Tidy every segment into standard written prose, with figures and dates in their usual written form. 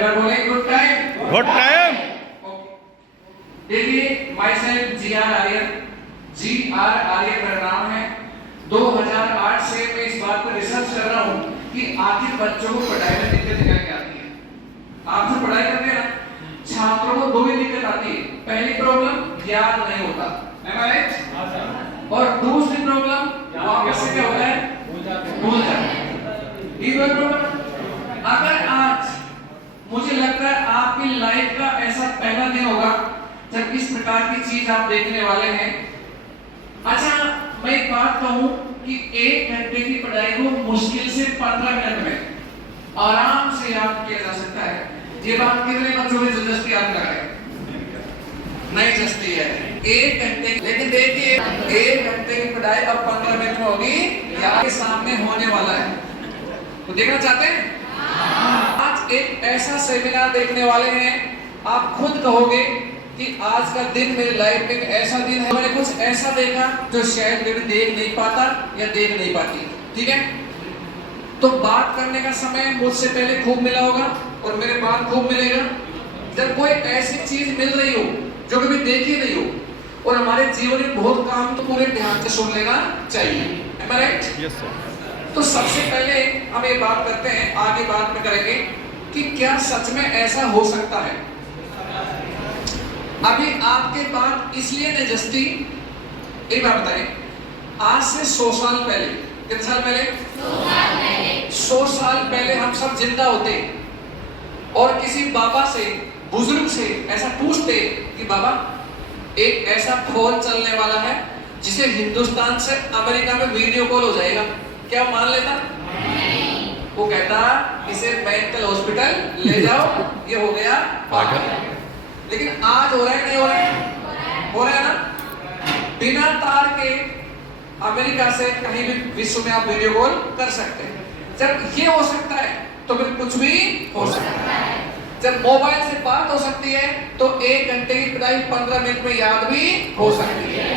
बार बोले good time. Good time. देखिए myself G R Aryan मेरा नाम है। 2008 से मैं इस बात पर रिसर्च कर रहा हूँ कि आखिर बच्चों को पढ़ाई में दिक्कत क्या क्या आती है। आप जो पढ़ाई करते हैं ना, छात्रों को दो ही दिक्कत आती है। पहली प्रॉब्लम याद नहीं होता, am I right? और दूसरी प्रॉब्लम वापस से क्या होता है, भूल जाते हैं। ये दो प्रॉब्लम। अगर आज मुझे लगता है आपकी लाइफ का ऐसा पहला दिन होगा जब इस प्रकार की चीज आप देखने वाले हैं। अच्छा, मैं एक बात कहूं कि 1 घंटे की पढ़ाई को मुश्किल से 15 मिनट में आराम से याद किया जा सकता है। ये बात कितने बच्चों में जबरदस्ती याद कर रहे हैं? नहीं जस्ती है। 1 घंटे, लेकिन देखिए 1 घंटे की पढ़ाई अब 15 मिनट में होगी, आपके सामने होने वाला है। तो देखना चाहते हैं? आज एक ऐसा सेमिनार देखने वाले हैं, आप खुद कहोगे कि आज का दिन मेरी लाइफ में ऐसा दिन है, मैंने कुछ ऐसा देखा जो शायद मैं देख नहीं पाता या देख नहीं पाती। ठीक है, तो बात करने का समय मुझसे पहले खूब मिला होगा और मेरे बाद खूब मिलेगा। जब कोई ऐसी चीज मिल रही हो जो कभी देखी नहीं हो और हमारे जीवन में बहुत काम, तो पूरे ध्यान से सुन लेना चाहिए। Am I right? Yes, sir. तो सबसे पहले हम ये बात करते हैं, आगे बात में करेंगे कि क्या सच में ऐसा हो सकता है। अभी आपके बात इसलिए नहीं जस्ती, एक बात बताएं, आज से 100 साल पहले, कितने साल पहले? 100 साल पहले हम सब जिंदा होते और किसी बाबा से, बुजुर्ग से ऐसा पूछते कि बाबा एक ऐसा फोन चलने वाला है जिसे हिंदुस्तान से अमेरिका में वीडियो कॉल हो जाएगा, क्या मान लेता? नहीं। वो कहता इसे मेंटल हॉस्पिटल ले जाओ, ये हो गया पागल। लेकिन आज हो रहा है नहीं हो रहा है? हो रहा है ना। बिना तार के अमेरिका से कहीं भी विश्व में आप वीडियो कॉल कर सकते हैं। जब ये हो सकता है तो फिर कुछ भी हो सकता है। जब मोबाइल से बात हो सकती है तो 1 घंटे की पढ़ाई 15 मिनट में याद भी हो सकती है।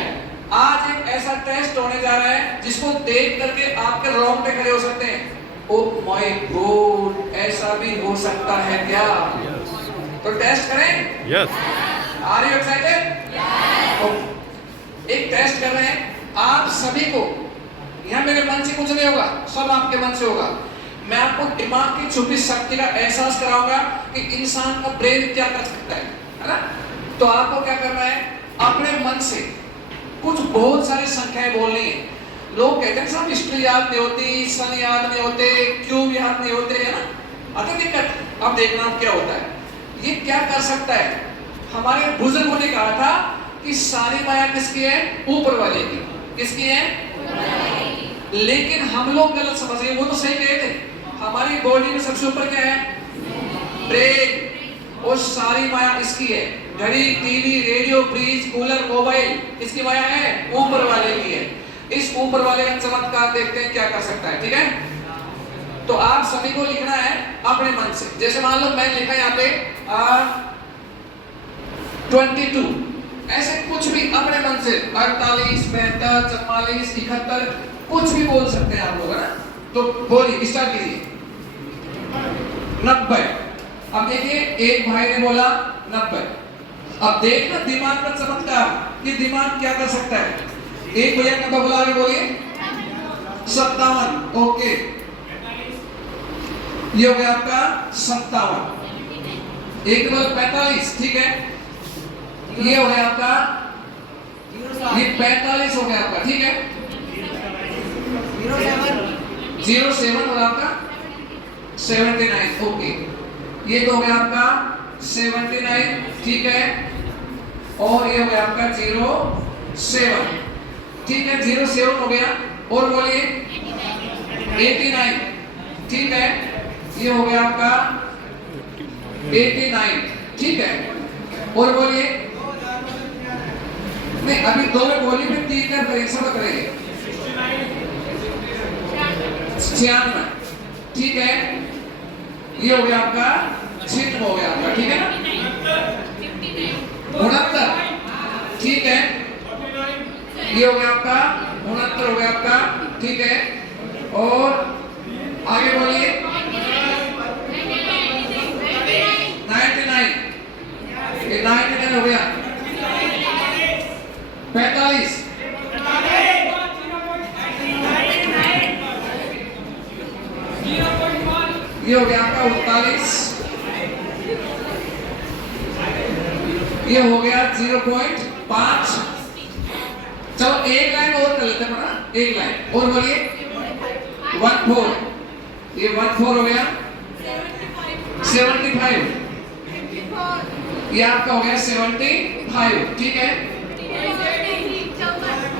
आज एक ऐसा टेस्ट होने जा रहा है जिसको देख करके आपके रोंगटे खड़े हो सकते हैं। ओह माय गॉड, ऐसा भी हो सकता है क्या? तो टेस्ट करें? Yes. Are you excited? एक टेस्ट कर रहे हैं आप सभी को। यहाँ मेरे मन से कुछ नहीं होगा, सब आपके मन से होगा। मैं आपको दिमाग की छुपी शक्ति का एहसास कराऊंगा कि इंसान का ब्रेन क्या कर सकता है ना। तो आपको क्या करना है, अपने मन से कुछ बहुत सारी संख्याएं बोलनी है। लोग कहते हैं सब हिस्ट्री याद नहीं होती, सन याद नहीं होते, क्यूब याद नहीं होते, है ना। अगर दिक्कत, अब देखना अब क्या होता है। ये क्या कर सकता है, हमारे बुजुर्गों ने कहा था कि सारी माया किसकी है? ऊपर वाले की। किसकी है? लेकिन हम लोग गलत समझ गए। वो तो सही कहे थे, हमारी बॉडी में सबसे ऊपर क्या है? ब्रेन। और सारी माया इसकी है। घड़ी, TV, radio, fridge, cooler, mobile, इसकी माया है? ऊपर वाले की है। इस ऊपर वाले का चमत्कार देखते हैं क्या कर सकता है। ठीक है, तो आप सभी को लिखना है अपने मन से। जैसे मान लो मैं लिखा यहाँ पे 22, ऐसे कुछ भी अपने मन से 48, 72, 44, 71, कुछ भी बोल सकते हैं आप लोग, है ना। तो बोलिए, स्टार्ट कीजिए। 90। अब देखिए एक भाई ने बोला 90। अब देखना दिमाग का चमत्कार कि दिमाग क्या कर सकता है। एक भैया 90 बोला, आगे बोलिए। 57, ओके, ये हो गया आपका 57। एक बार 45, ठीक है, ये हो गया आपका, ये 45 हो गया आपका, ठीक है। 07 और आपका 79, ओके, ये तो हो गया आपका 79, ठीक है। और ये हो गया आपका 07, ठीक है, 07 हो गया। और बोलिए 89, ठीक है, ये हो गया आपका 89, ठीक है। और बोलिए, नहीं अभी 2 में बोली, फिर 3 का परीक्षा में करेंगे। 96, ठीक है, ये हो गया आपका 6 हो गया आपका, ठीक है ना। 69, ठीक है, ये हो गया आपका 69 हो गया आपका, ठीक है। और आगे बोलिए ये 9 में 10 हो गया 45 ये हो गया आपका 39 ये हो गया 0.5 चलो एक लाइन और कर लेते हैं ना एक लाइन और बोलिए 14 ये 14 हो गया 75 ये आपका हो गया 75 ठीक है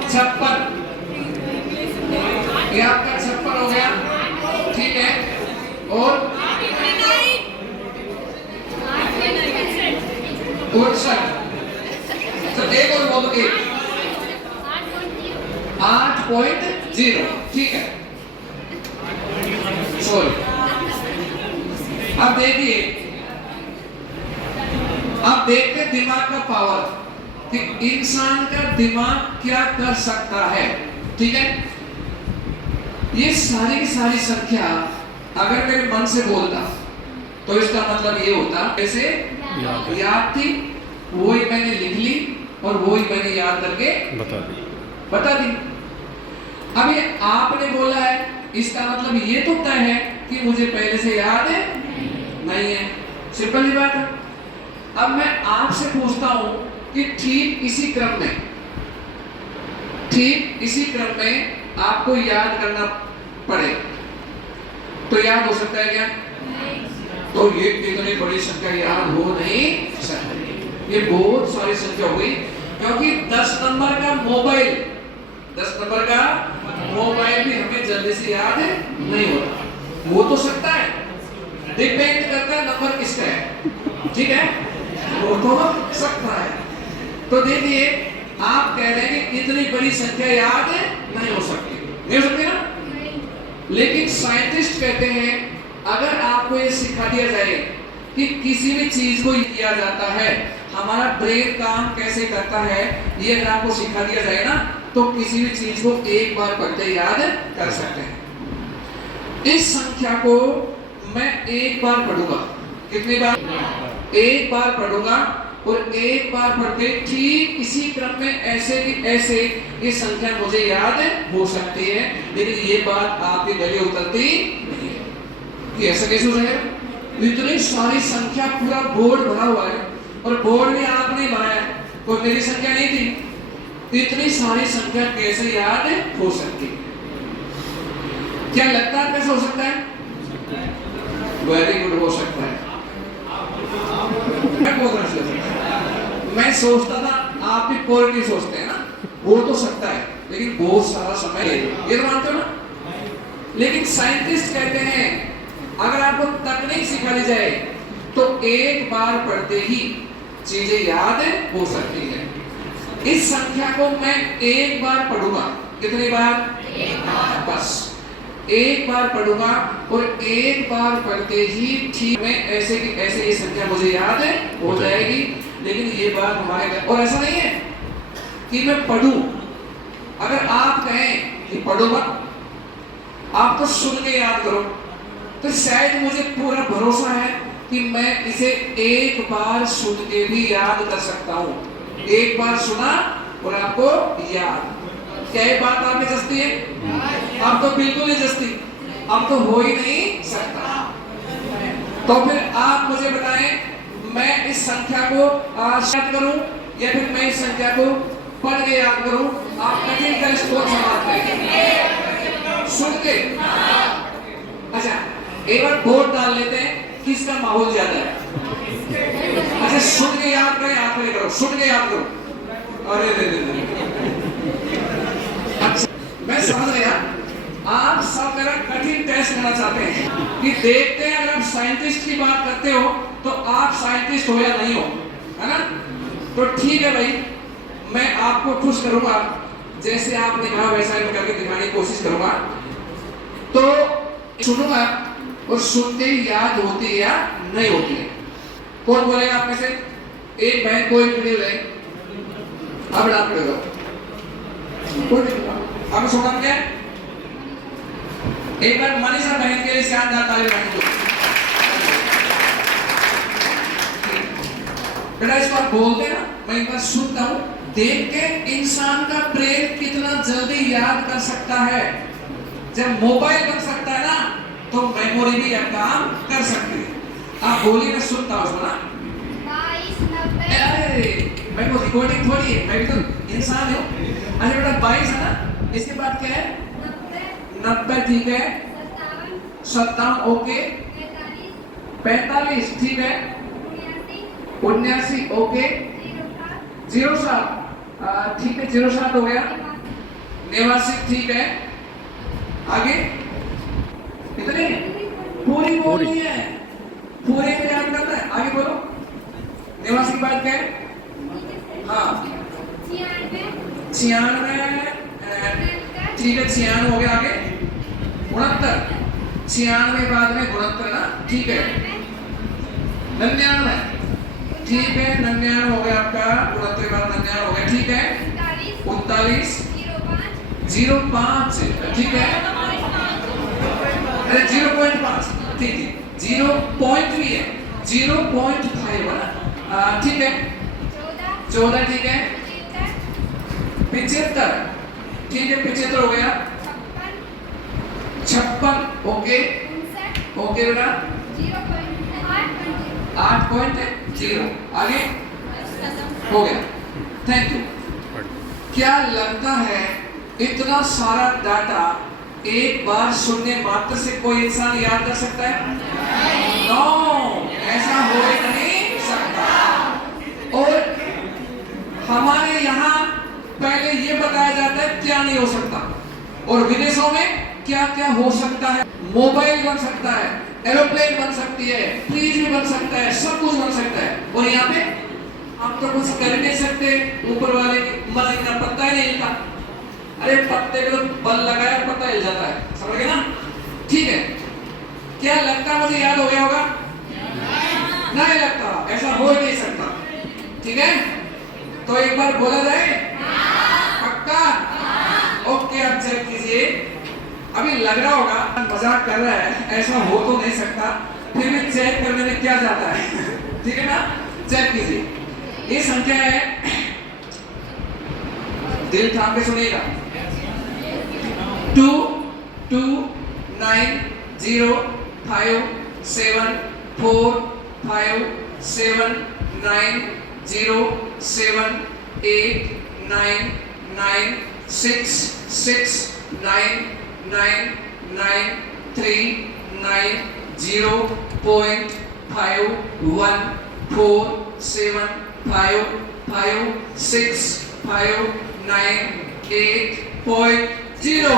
56 ये आपका 56 हो गया ठीक है और 68 तो एक और बोलो एक 8.0 ठीक है सॉरी अब देखिए अब देखते दिमाग का पावर कि इंसान का दिमाग क्या कर सकता है ठीक है ये सारी की सारी संख्या अगर मेरे मन से बोलता तो इसका मतलब ये होता जैसे याद थी वही मैंने लिख ली और वही मैंने याद करके बता दी अब ये आपने बोला है इसका मतलब ये तो तय है कि मुझे पहले से याद है नहीं है सिंपल ही बात है अब मैं आपसे पूछता हूं कि ठीक इसी क्रम में आपको याद करना पड़े तो याद हो सकता है क्या तो ये कितनी बड़ी संख्या याद हो नहीं सकती ये बहुत सारी संख्या हो गई क्योंकि 10 नंबर का मोबाइल भी हमें जल्दी से याद नहीं होता वो तो सकता है डिपेंड करता है नंबर किसका है ठीक है वो तो सकता है तो देखिए आप कह रहे हैं कि इतनी बड़ी संख्या याद नहीं हो सकती ना लेकिन साइंटिस्ट कहते हैं अगर आपको ये सिखा दिया जाए कि किसी भी चीज को किया जाता है हमारा ब्रेन काम कैसे करता है ये अगर आपको सिखा दिया जाए ना तो किसी भी चीज को एक बार पढ़ते याद कर सकते हैं इस संख्या को मैं एक बार पढ़ूंगा कितनी बार एक बार पढ़ूंगा और एक बार पढ़ते ठीक इसी क्रम में ऐसे की ऐसे ये संख्या मुझे याद हो सकती है लेकिन ये बात आपके गले उतरती नहीं है कि ऐसा कैसे हो जाएगा इतनी सारी संख्या पूरा बोर्ड भरा हुआ है और बोर्ड में आपने बनाया कोई मेरी संख्या नहीं थी इतनी सारी संख्या कैसे याद हो सकती क्या लगता है कैसे हो सकता है वेरी गुड हो सकता है मैं सोचता था आप भी पॉजिटिव सोचते हैं ना हो तो सकता है लेकिन बहुत सारा समय ये तो मानते हो ना लेकिन साइंटिस्ट कहते हैं अगर आपको तकनीक सिखा दी जाए तो एक बार पढ़ते ही चीजें याद हो सकती है इस संख्या को मैं एक बार पढ़ूंगा कितनी बार बस एक बार पढ़ूंगा और एक बार पढ़ते ही ठीक में ऐसे की ऐसे ये संख्या मुझे याद हो जाएगी लेकिन ये बात हमारे और ऐसा नहीं है कि मैं पढ़ूं अगर आप कहें कि पढ़ो मत आप तो सुन के याद करो तो शायद मुझे पूरा भरोसा है कि मैं इसे एक बार सुन के भी याद कर सकता हूं एक बार सुना और आपको याद क्या ये बात आपने जस्ती है अब तो बिल्कुल नहीं जस्ती अब तो हो ही नहीं सकता तो फिर आप मुझे बताएं मैं इस संख्या को याद करूं या फिर मैं इस संख्या को पढ़ के याद करूं आप कठिन का स्कोर समाप्त करें सुन के अच्छा एक बार वोट डाल लेते हैं किसका माहौल ज्यादा है अच्छा सुन के याद करें आप नहीं करो सुन के याद करो अरे अच्छा मैं समझ गया आप सब मेरा कठिन टेस्ट करना चाहते हैं कि देखते हैं अगर आप साइंटिस्ट की बात करते हो तो आप साइंटिस्ट हो या नहीं हो है ना तो ठीक है भाई मैं आपको खुश करूंगा जैसे आपने कहा वैसा मैं करके दिखाने की कोशिश करूंगा तो सुनूंगा और सुनते ही याद होती है या नहीं होती है कौन बोलेगा आप में से एक बहन कोई वीडियो ले अब डाल पड़ेगा अब सुना क्या एक बार मनीषा बहन के लिए शानदार ताली बजाएं बेटा इस बार बोलते ना, मैं एक बार सुनता हूँ, देख के इंसान का ब्रेन कितना जल्दी याद कर सकता है। जब मोबाइल बन सकता है ना, तो मेमोरी भी काम कर सकती है। आप बोलिए, मैं सुनता हूँ उसको ना। 22, 90। अरे मैं को रिकॉर्डिंग थोड़ी है, मैं भी तो इंसान हूँ। अच्छा बेटा 22 है ना, इसके बाद क्या है? 90 ठीक है। 57 ओके। 45 ठीक है। 79 ओके। 07 ठीक है, 07 हो गया। 89 ठीक है। आगे कितने? पूरी बोलनी है, पूरे को याद करना है। आगे बोलो। 89 की बात क्या है? हाँ 96 ठीक है, 96 हो गया। आगे 69, 96 बाद में 69 ना, ठीक है। 99 ठीक है, 99 हो गया आपका, 69 बाद 99 हो गया, ठीक है। 39 05 ठीक है। अरे 0.5 ठीक है, 0 पॉइंट भी है, 0.5 है ना, ठीक है। 14 ठीक है। 75 ठीक है, 75 हो गया। 56 ओके ओके बेटा। 8.0 आगे हो गया, थैंक यू। क्या लगता है इतना सारा डाटा एक बार सुनने मात्र से कोई इंसान याद कर सकता है? नो, ऐसा हो ही नहीं सकता। और हमारे यहाँ पहले ये बताया जाता है क्या नहीं हो सकता, और विदेशों में क्या क्या हो सकता है। मोबाइल बन सकता है, एरोप्लेन बन सकती है, फ्रिज भी बन सकता है, सब कुछ बन सकता है। और यहाँ पे हम तो कुछ कर नहीं सकते, ऊपर वाले की मर्जी का पत्ता ही नहीं हिलता। अरे पत्ते पे तो बल लगाया, पत्ता हिल जाता है, समझ गए ना? ठीक है, क्या लगता है मुझे याद हो गया होगा? नहीं लगता, ऐसा हो ही नहीं सकता। ठीक है, तो एक बार बोला जाए पक्का? ओके, अब चेक कीजिए। अभी लग रहा होगा मजाक कर रहा है, ऐसा हो तो नहीं सकता, फिर भी चेक करने में क्या जाता है। ठीक है ना, चेक कीजिए। ये संख्या है, दिल थाम के सुनिएगा। 2 2 9 0 5 7 4 5 7 9 0 7 8 9 9 6 6 9 9 9 3 9 0.5 1 4 7 5 5 6 5 9 8.0।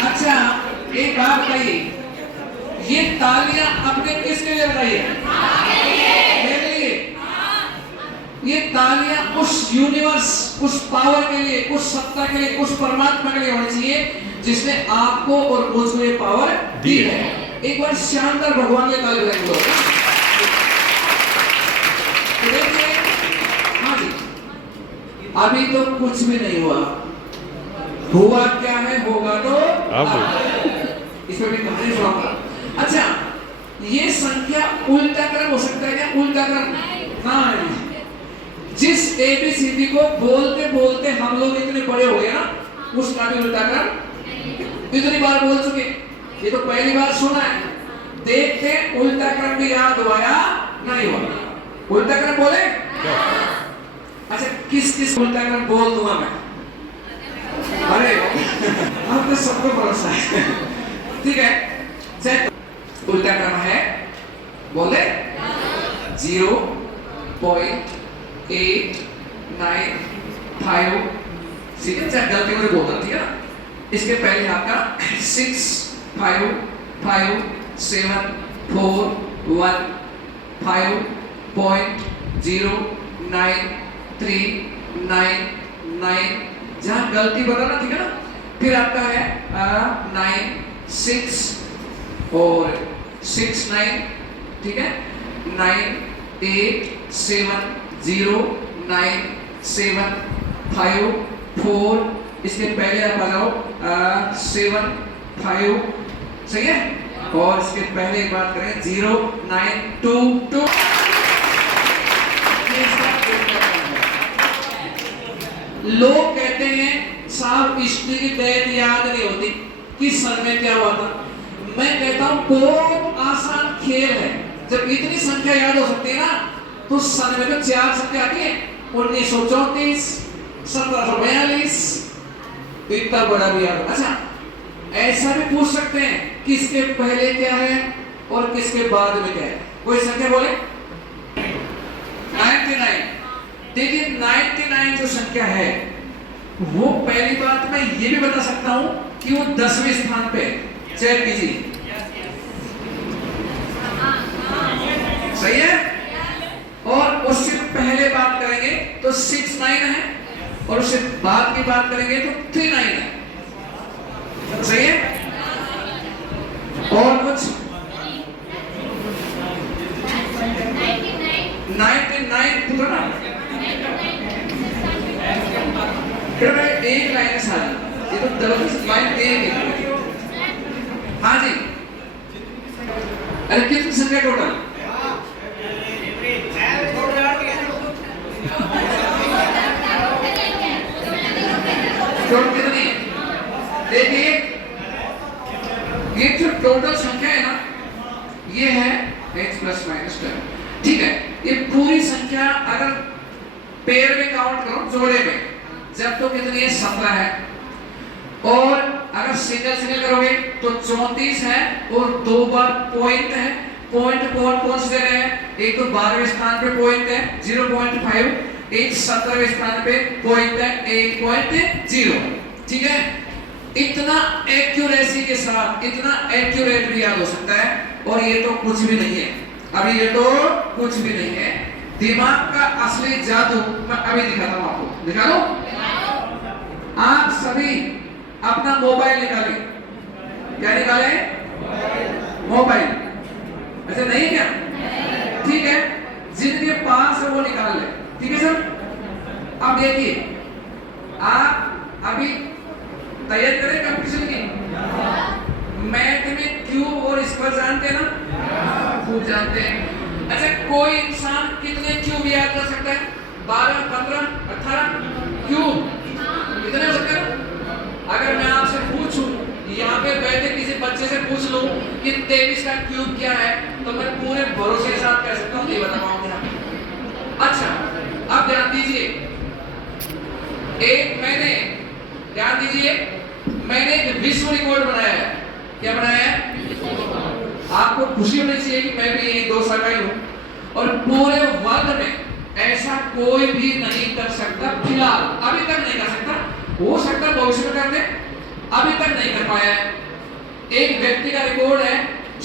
अच्छा एक बात कही, ये तालियां अपने किसके लिए बजाई है? मेरे लिए। ये तालियां उस यूनिवर्स, उस पावर के लिए, उस सत्ता के लिए, उस परमात्मा के लिए होनी चाहिए जिसने आपको और मुझको ये पावर दी है। एक बार शानदार भगवान के ताली बजाएंगे। हाँ जी, अभी तो कुछ भी नहीं हुआ, हुआ क्या है, होगा तो इसमें भी कहानी सुनाऊंगा। अच्छा, ये संख्या उल्टा क्रम हो सकता है क्या? उल्टा क्रम नहीं। जिस ABCD को बोलते बोलते हम लोग इतने बड़े हो गए ना, उसका भी उल्टा क्रम इतनी बार बोल चुके, ये तो पहली बार सुना है। देखते उल्टा क्रम भी याद हुआ या नहीं हुआ? उल्टा क्रम बोले? अच्छा, किस किस उल्टा क्रम बोल दूंगा मैं? अरे अब तो सबको भरोसा है। ठीक है, चेक। उल्टा क्रम है, बोले 0.895। सीधे चाहे गलती में बोल रही है ना, इसके पहले आपका 6 5 5 7 4 1 5.09399। जहां गलती बता ना, ठीक है ना, फिर आपका है 9 6 और 6 9, ठीक है, 9 8 7 0 9 7 5 4, इसके पहले आप आ जाओ 7 5, सही है। और इसके पहले एक बात करें 0922 लोग कहते हैं साहब हिस्ट्री की डेट याद नहीं होती कि सन में क्या हुआ था। मैं कहता हूं बहुत आसान खेल है, जब इतनी संख्या याद हो सकती है ना तो सन में तो 4 संख्या आती है 1934 1742 इतना बड़ा भी याद। अच्छा ऐसा भी पूछ सकते हैं किसके पहले क्या है और किसके बाद में क्या है। कोई संख्या बोले 99। देखिए 99 जो संख्या है वो पहली बात मैं ये भी बता सकता हूं कि वो 10वें स्थान पे है। चेक कीजिए सही है। और उससे पहले बात करेंगे तो 69 है और उससे बाद की बात करेंगे तो 39 है। सही है। और कुछ 99 पूरा ना फिर मैं एक लाइन सारी ये तो गलत लाइन दे दी। हाँ जी अरे कितनी संख्या टोटल कितनी देखिए ये जो टोटल संख्या है ना ये है x प्लस माइनस 10। ठीक है। ये पूरी संख्या अगर पेयर में काउंट करो जोड़े में जब तो कितनी है 17 है और अगर सिंगल सिंगल करोगे तो 34 है और 2 बार पॉइंट है। पॉइंट कौन से दे रहे हैं एक तो 12वें स्थान पे पॉइंट है 0.5 एक 17वें स्थान पे पॉइंट है 8.0। ठीक है। इतना एक्यूरेसी के साथ इतना एक्यूरेट भी याद हो सकता है और ये तो कुछ भी नहीं है। अभी ये तो कुछ भी नहीं है। दिमाग का असली जादू मैं अभी दिखाता हूं आपको। दिखा दो। आप सभी अपना मोबाइल निकालें। क्या निकालें? मोबाइल। ऐसा नहीं क्या? ठीक है। जिनके पास है वो निकाल ले। ठीक है सर। अब देखिए आप अभी तैयारी करें कंपटीशन की। मैथ में क्यूब और स्क्वायर जानते हैं ना? खूब जानते हैं। अच्छा कोई इंसान कितने क्यूब याद कर सकता है? 12 15 18 क्यूब कितने हो सकते हैं? अगर मैं आपसे पूछूं यहाँ पे बैठे किसी बच्चे से पूछ लूं कि 23 का क्यूब क्या है तो मैं पूरे भरोसे के साथ कह सकता हूँ नहीं बता पाऊंगा। अच्छा अब ध्यान दीजिए मैंने एक विश्व रिकॉर्ड बनाया है। क्या बनाया है? आपको खुशी होनी चाहिए कि मैं भी 2 साल का ही हूं और पूरे वर्ल्ड में ऐसा कोई भी नहीं कर सकता। फिलहाल अभी तक नहीं कर सकता, हो सकता भविष्य में कर दे, अभी तक नहीं कर पाया है। एक व्यक्ति का रिकॉर्ड है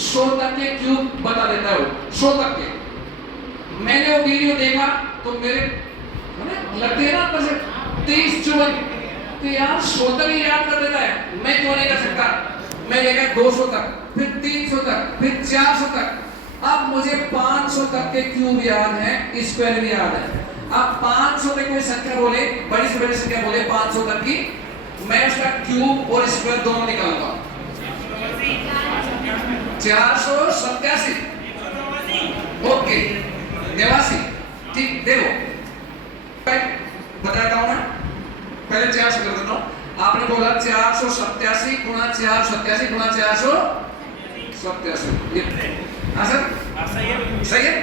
100 तक के क्यूब बता देता है वो 100 तक के। मैंने वो वीडियो देखा तो मेरे लगते हैं ना 23 चुवन तो यार 100 तक ही याद कर देता है, मैं क्यों नहीं कर सकता। मैं लेगा 200 तक फिर 300 तक फिर 400 तक। अब मुझे 500 तक के क्यूब याद है, स्क्वायर भी याद है। अब 500 तक कोई संख्या बोले बड़ी से बड़ी संख्या बोले 500 तक की, मैं उसका क्यूब और स्क्वायर दोनों निकालूंगा। 487 ओके 89। ठीक देखो बताता हूं मैं पहले 400 कर देता हूं। आपने बोला 487 गुणा 487 गुणा 487। हाँ सर सही है।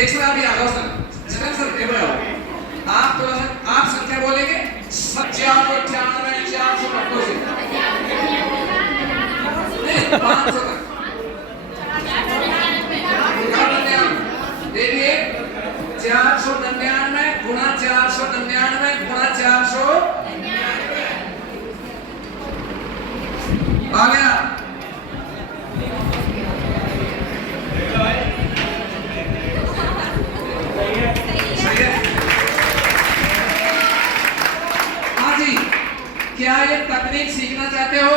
एक सर आप ये आ जाओ सर सर ये बताओ आप थोड़ा सा आप संख्या बोलेंगे 498 498 500 तक। देखिए 499 गुणा 499 गुणा 400 आ गया। सही है। हाँ जी क्या ये तकनीक सीखना चाहते हो?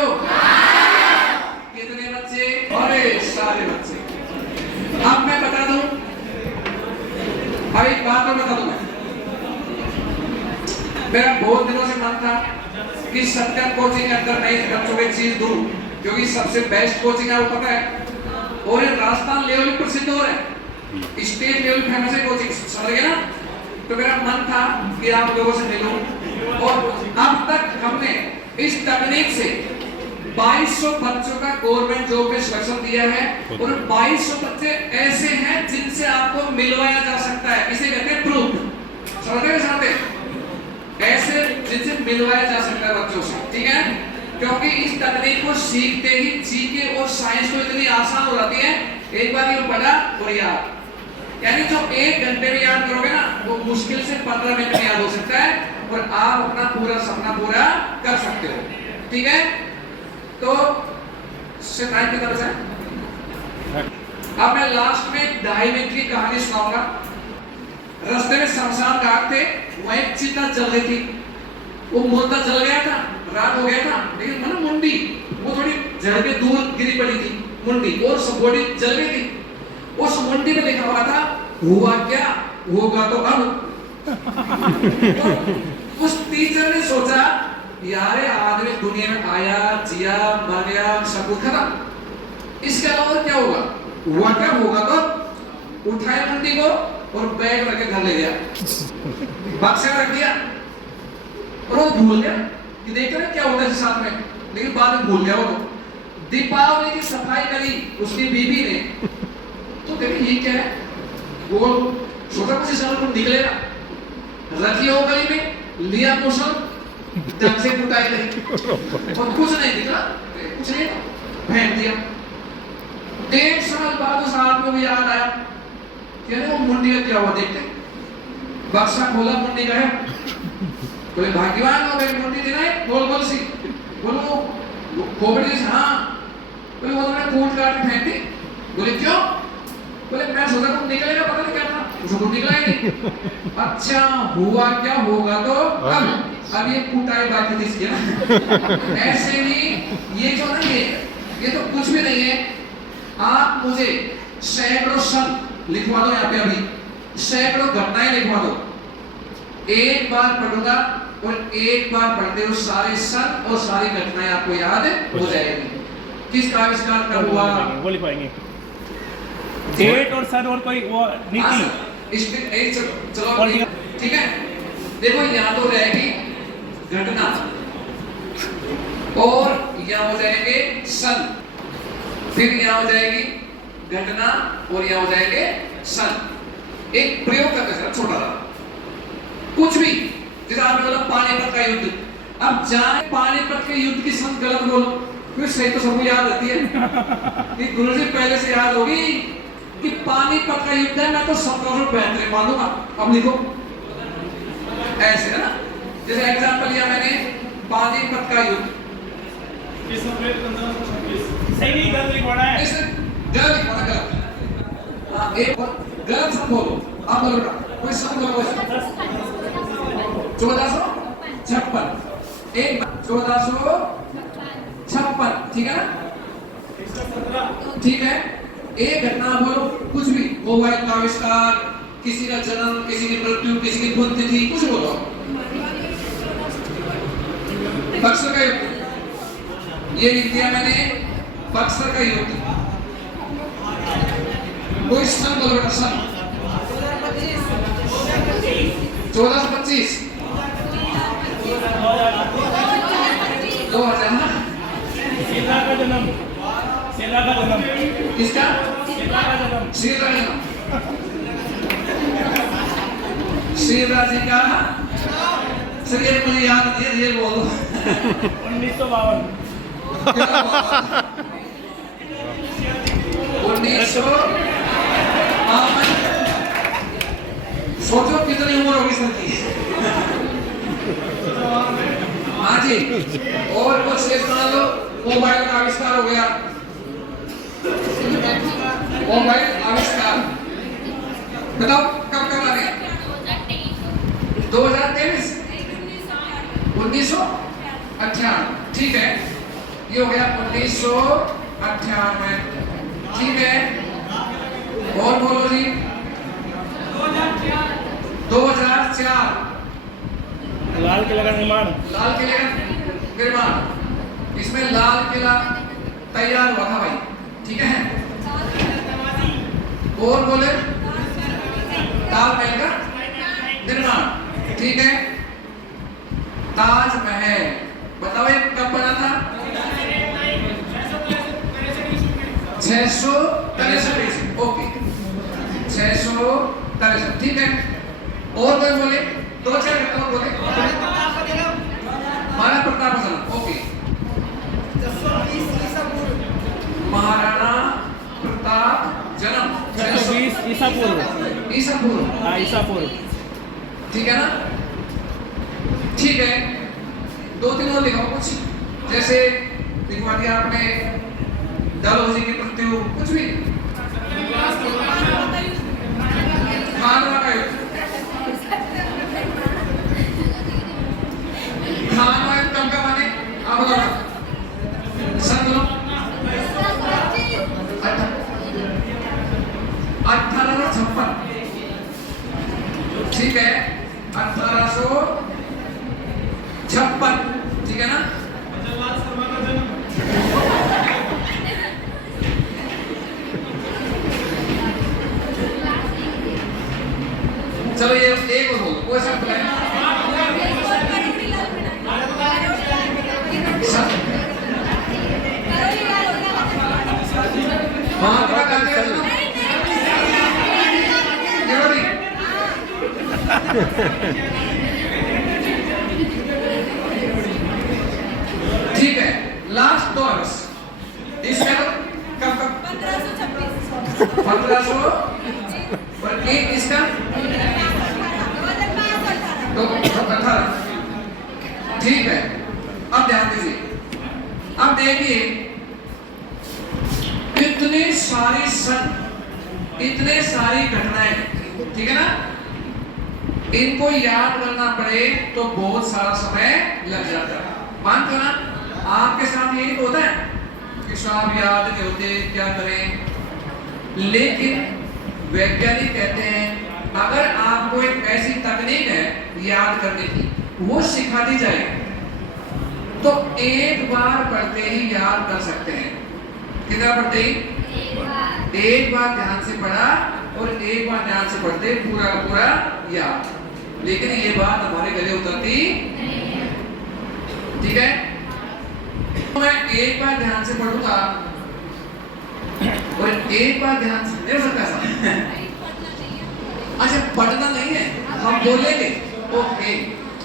कितने बच्चे? अरे सारे बच्चे। अब मैं बता दूं एक बात और बता दूं मेरा बहुत दिनों से मन था कि सत्या कोचिंग के अंदर नई बच्चों की चीज दूं क्योंकि सबसे बेस्ट कोचिंग है वो पता है, और ये राजस्थान लेवल पर प्रसिद्ध हो रहा है, स्टेट लेवल फेमस है कोचिंग, समझ गए ना। तो मेरा मन था कि आप लोगों से मिलूं, और अब तक हमने इस तकनीक से 2200 बच्चों का गवर्नमेंट जॉब में सिलेक्शन दिया है, और 2200 बच्चे ऐसे हैं जिनसे आपको मिलवाया जा सकता है, इसे कहते हैं प्रूफ, समझते हैं, ऐसे जिनसे मिलवाया जा सकता है बच्चों से, ठीक है। क्योंकि इस तकनीक को सीखते ही जीके और साइंस को इतनी आसान हो जाती है, एक बार ये पढ़ा और याद, यानी जो 1 घंटे में याद करोगे ना वो मुश्किल से 15 मिनट में याद हो सकता है, और आप अपना पूरा सपना पूरा कर सकते हो, ठीक है। तो टाइम की तरफ से अब मैं लास्ट में 2.5 मिनट की कहानी सुनाऊंगा। रास्ते में शमशान घाट थे, वहां एक चिता जल रही थी, वो मुंडा जल गया था, रात हो गया था, लेकिन मतलब मुंडी वो थोड़ी जड़ के दूर गिरी पड़ी थी मुंडी, और सब बॉडी जल गई थी। उस मुंडी पे लिखा हुआ था हुआ क्या होगा तो अब। तो उस टीचर ने सोचा यार आदमी दुनिया में आया, जिया, मर गया, सब कुछ खत्म, इसके अलावा क्या होगा, हुआ क्या होगा तो उठाया मुंडी को और बैग रख के घर ले गया, बक्से में रख दिया, और वो भूल गया कि देखते ना क्या होता है साथ में, लेकिन बाद में भूल गया वो। दीपावली की सफाई करी उसकी बीबी ने, तो देखिए ये क्या है, वो छोटा कुछ साल को निकलेगा, रखी हो गली में, लिया मुसल, ढंग से कुटाई गई, और कुछ नहीं दिखा, कुछ नहीं फेंक दिया। 1.5 साल बाद उस आदमी को याद आया, वो मुंडी का क्या हुआ देखते, बक्सा खोला, मुंडी गया, बोले भाग्यवान हो गए, मुंडी देना है गोल गोल सी, बोलो खोपड़ी से, हाँ, बोले वो तुमने कूट काट के फेंक दी, बोले क्यों, बोले मैं सोचा तुम निकलेगा, पता नहीं क्या था, उसको निकला ही नहीं। अच्छा हुआ क्या होगा तो अब ये कुटाई बाकी थी इसकी ना। ऐसे ही ये जो नहीं है, ये तो कुछ भी नहीं है। आप मुझे सैकड़ों शब्द लिखवा दो, यहाँ पे अभी सैकड़ों घटनाएं लिखवा दो, एक बार पढ़ूंगा और एक बार पढ़ते हो सारे सन और सारी घटनाएं आपको याद हो जाएगी। किसका आविष्कार कब हुआ वो लिखवाएंगे, डेट और सन और कोई वो नीति, चलो ठीक है। देखो यहाँ तो रहेगी घटना, और यहाँ हो जाएंगे सन, फिर यहाँ हो जाएगी घटना, और यहाँ हो जाएंगे सन। एक प्रयोग करके छोटा सा कुछ भी, जैसे आपने बोला पानीपत का युद्ध, अब जाए पानीपत के युद्ध की सन गलत बोलो, फिर सही तो सबको याद रहती है कि गुरुजी पहले से याद होगी कि पानीपत का युद्ध है, मैं तो 1772 मानूंगा, अब लिखो ऐसे है ना। जैसे एग्जांपल लिया मैंने पानीपत का युद्ध, सही नहीं गलत लिखवाना है, इसे गलत लिखवाना, गलत, हाँ एक गलत सन बोलो, आप बोलो बेटा कोई सन बोलो, 1456, एक 1456, ठीक है ना, ठीक है। एक घटना बोलो, कुछ भी, मोबाइल का आविष्कार, किसी का जन्म, किसी की मृत्यु, किसी की पुण्यतिथि, कुछ बोलो। बक्सर का युद्ध, ये लिख दिया मैंने, बक्सर का युद्ध, कोई सन बोलो बेटा, सन 1425, 2000 ना, सेना का जन्म, सेना का जन्म, किसका, सेना का जन्म, श्रीराज जी का, श्रीराज जी का, सर ये मुझे याद नहीं है, ये बोलो 1952, 1952, सोचो कितनी उम्र होगी सर की। हाँ जी, और कुछ शेष बना लो, मोबाइल का आविष्कार हो गया, मोबाइल आविष्कार, बताओ कब कब आ गया, 2023, 1998, ठीक है, ये हो गया 1998, ठीक है। और बोलो जी, 2004, लाल किला का निर्माण, लाल किले का निर्माण, इसमें लाल किला तैयार हुआ था भाई, ठीक है। और बोले ताजमहल का निर्माण, ठीक है। ताजमहल बताओ ये कब बना था? 663, ओके 663, ठीक है। और कोई बोले? दो चार और बोले। महाराणा प्रताप का जन्म, ओके। महाराणा प्रताप जन्म 620 ईसा पूर्व। ईसा पूर्व, हाँ ईसा पूर्व, ठीक है ना, ठीक है। दो तीन और लिखाओ कुछ, जैसे लिखवा दिया आपने डलहौजी की मृत्यु, कुछ भी। खानवा का युद्ध, खानवा युद्ध कब का माने आप बताओ? सन 1856, ठीक है 1856, ठीक है ना। चलो ये एक और बोलो, कोई सा बताए? महात्मा गांधी का जन्म जरूरी, ठीक है। लास्ट 2 अगस्त, इसका कब कब? 1500 और एक इसका 2018, ठीक है। अब ध्यान दीजिए, अब देखिए इतने सारी सन, इतने सारी घटनाएं, ठीक है ना, इनको याद करना पड़े तो बहुत सारा समय लग जाता है। मानते हो ना, आपके साथ यही तो होता है कि साहब याद नहीं होते, क्या करें। लेकिन वैज्ञानिक कहते हैं अगर आपको एक ऐसी तकनीक है याद करने की, वो सिखा दी जाए तो एक बार पढ़ते ही याद कर सकते हैं। कितना पढ़ते ही? एक बार ध्यान से पढ़ा और एक बार ध्यान से पढ़ते पूरा का पूरा याद। लेकिन ये बात हमारे गले उतरती, ठीक है। तो मैं एक बार ध्यान से पढ़ूंगा और एक बार ध्यान से नहीं हो सकता ऐसा। अच्छा पढ़ना नहीं है, हम बोलेंगे, ओके।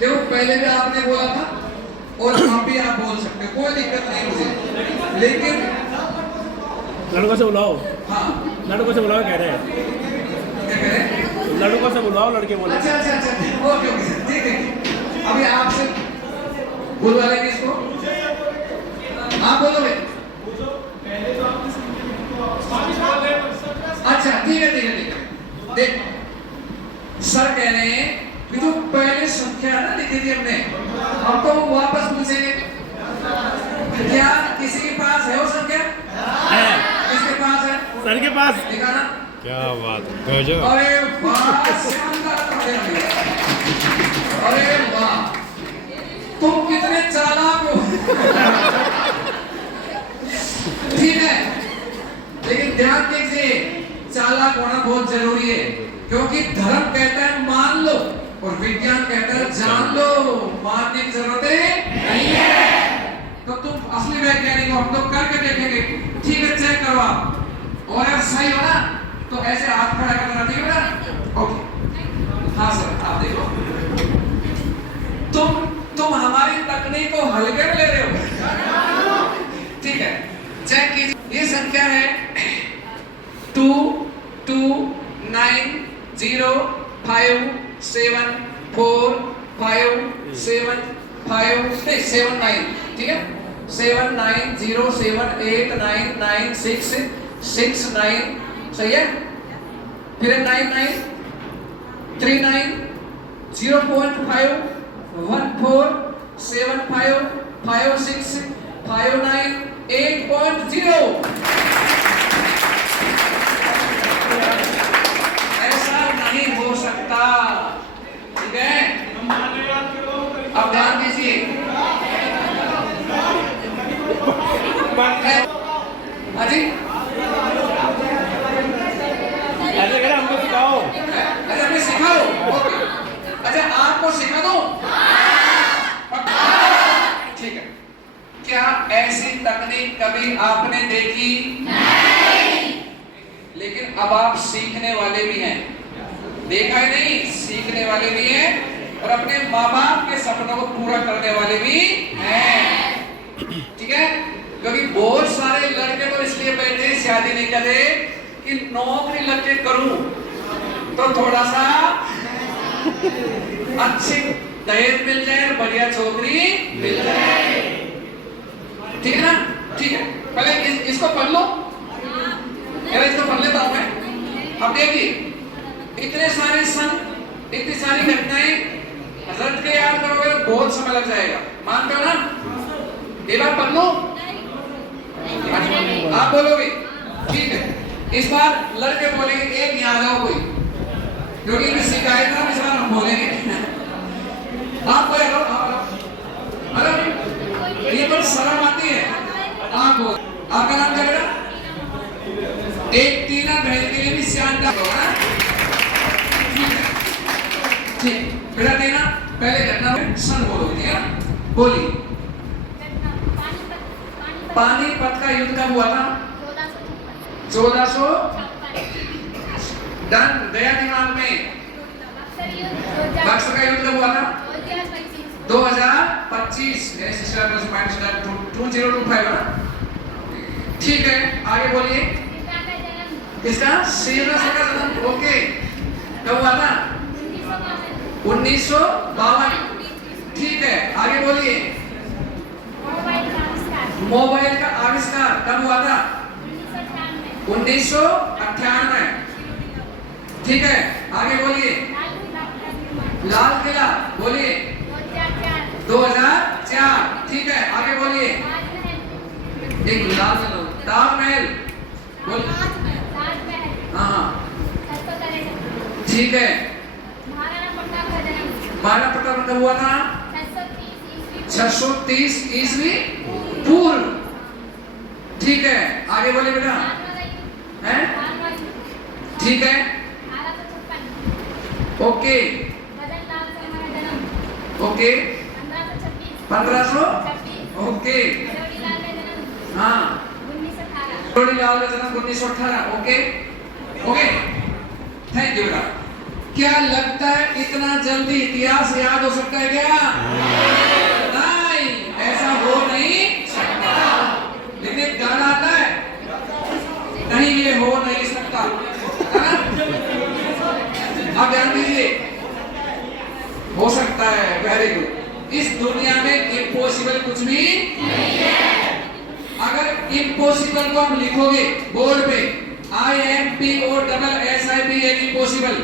देखो पहले भी आपने बोला था और अब भी आप बोल सकते हो, कोई दिक्कत नहीं मुझे। लेकिन लड़कों से बुलाओ, हाँ लड़कों से बुलाओ, कह रहे हैं क्या करें? लड़कों से बुलाओ, लड़के बोले। अच्छा अच्छा अच्छा, ओके ओके सर, ठीक है। अभी आपसे बुलवा लेंगे इसको, आप बोलोगे? अच्छा ठीक है ठीक है ठीक है। देख सर कह रहे हैं कि जो पहले संख्या ना लिखी थी हमने, हम तो वापस पूछेंगे क्या किसी के पास है वो संख्या? है, किसके पास है? सर के पास। दिखाना। क्या बात है, गजब। अरे वाह, शानदार पढ़े भैया। अरे वाह, तुम कितने चालाक हो। ठीक है, लेकिन ध्यान दीजिए चालाक होना बहुत जरूरी है, क्योंकि धर्म कहता है मान लो और विज्ञान कहता है जान लो। मानने की जरूरत नहीं है। तो तुम असली वैज्ञानिक हो, हम तो करके देखेंगे। ठीक है, चेक करो आप, और अगर सही हो ना तो ऐसे हाथ खड़ा करना, ठीक है ना? ओके, हाँ सर आप देखो, तुम हमारी तकनीक को हल्के में ले रहे हो। ठीक है, चेक कीजिए। ये संख्या है 2 2 9 0 5 7 4 5 7 5 7 9, ठीक है, 7 9 0 7 8 9 9 6 6 9, सही है। फिर 9 9 3 9 0.5 1 4 7 5 5 6 5 9 8.0। ऐसा नहीं हो सकता, ठीक है। अब ध्यान दीजिए, कभी आपने देखी नहीं। लेकिन अब आप सीखने वाले भी हैं, देखा ही नहीं, सीखने वाले भी हैं और अपने माँ बाप के सपनों को पूरा करने वाले भी हैं। ठीक है, क्योंकि बहुत सारे लड़के तो इसलिए बैठे शादी नहीं करे कि नौकरी लग के करूं तो थोड़ा सा अच्छे दहेज मिल जाए, बढ़िया छोकरी मिल जाए। ठीक है ना? ठीक है, पहले इसको पढ़ लो, पहले इसको पढ़ लेता हूं मैं। अब देखिए, इतने सारे सन, इतनी सारी घटनाएं हजरत के याद करोगे तो बहुत समय लग जाएगा, मानते हो ना? एक बार पढ़ लो, आप बोलोगे? ठीक है, इस बार लड़के बोलेंगे, एक यहाँ जाओ कोई, क्योंकि इनकी शिकायत ना इस बार हम बोलेंगे। आप बोले लो, अरे ये तो शर्म आती है। आप बोल, आपका नाम क्या बेटा? एक तीना बहन के लिए भी शानदार होगा। ठीक, बेटा तीना पहले घटना में सन बोलोगे, ठीक है ना? बोलिए। पानीपत का युद्ध कब हुआ था? 1400 डन, गया दिमाग में। बक्सर का युद्ध कब हुआ था? 2025। 2025 ना? ठीक है, आगे बोलिए। किसका? श्री कृष्ण का जन्म, ओके, कब हुआ था? 1952। ठीक है, आगे बोलिए। मोबाइल का आविष्कार कब हुआ था? 1998। ठीक है, आगे बोलिए। लाल किला, बोलिए। 2004। ठीक है, आगे बोलिए। एक लाल किला, ताजमहल, बोलिए। हाँ, ठीक है। महाराणा प्रताप कब हुआ था? 630 ईस्वी पूर्व। ठीक है, आगे बोलिए बेटा। हैं? ठीक है, ओके ओके। 1500, ओके। हाँ, किरोड़ीलाल का जन्म 1918, ओके ओके, थैंक यू बेटा। क्या लगता है इतना जल्दी इतिहास याद हो सकता है क्या? नहीं, ऐसा हो नहीं सकता। लेकिन एक गाना आता है, नहीं ये हो नहीं सकता, आप ध्यान दीजिए, हो सकता है, वेरी गुड। इस दुनिया में इम्पॉसिबल कुछ भी नहीं है। अगर इम्पॉसिबल को हम लिखोगे बोर्ड पे, IMPOSSIBL इम्पॉसिबल,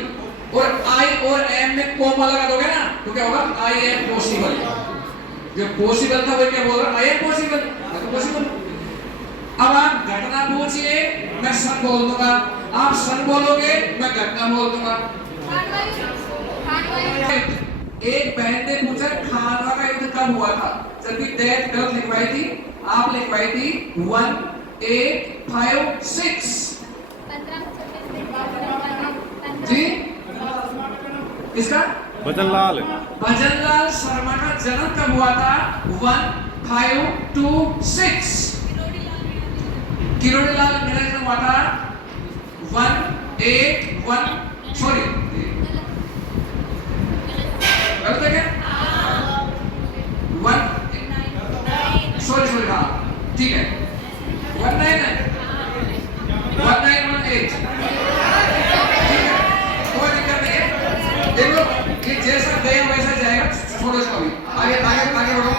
और आई और एम में कोमा लगा दोगे ना तो क्या होगा? I am possible. जो पॉसिबल था वो क्या बोल रहा? आई एम पॉसिबल, तो पॉसिबल। अब आप घटना पूछिए, मैं सन बोल दूंगा, आप सन बोलोगे, मैं घटना बोल दूंगा। एक बहन ने पूछा खानवा का युद्ध कब हुआ था, जबकि डेट गलत लिखवाई थी, आप लिखवाई थी 1856। जी, किसका? भजनलाल शर्मा का जन्म कब हुआ था? 1526। किरोड़ीलाल मेरा जन्म हुआ था 181, सॉरी गलत है क्या? 1 सॉरी हाँ, ठीक है, 1918। कोई दिक्कत नहीं है, देखो ये जैसा गया वैसा जाएगा, छोड़ो इसको भी। आगे आगे आगे बढ़ो।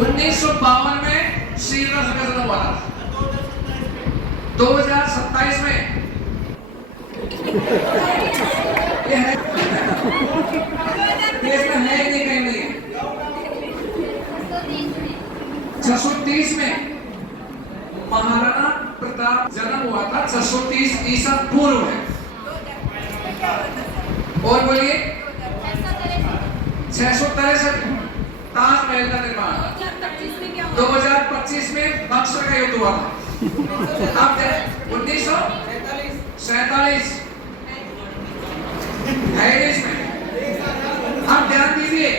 1952 में श्री कृष्ण का जन्म हुआ था। 2027 में ये है, ये इसमें है नहीं, कहीं नहीं है। 630 में महाराणा प्रताप जन्म हुआ था, 630 ईसा पूर्व है। और बोलिए। 663 ताजमहल का निर्माण। 2025 में बक्सर का युद्ध हुआ था। अब 1947 है इसमें। अब ध्यान दीजिए,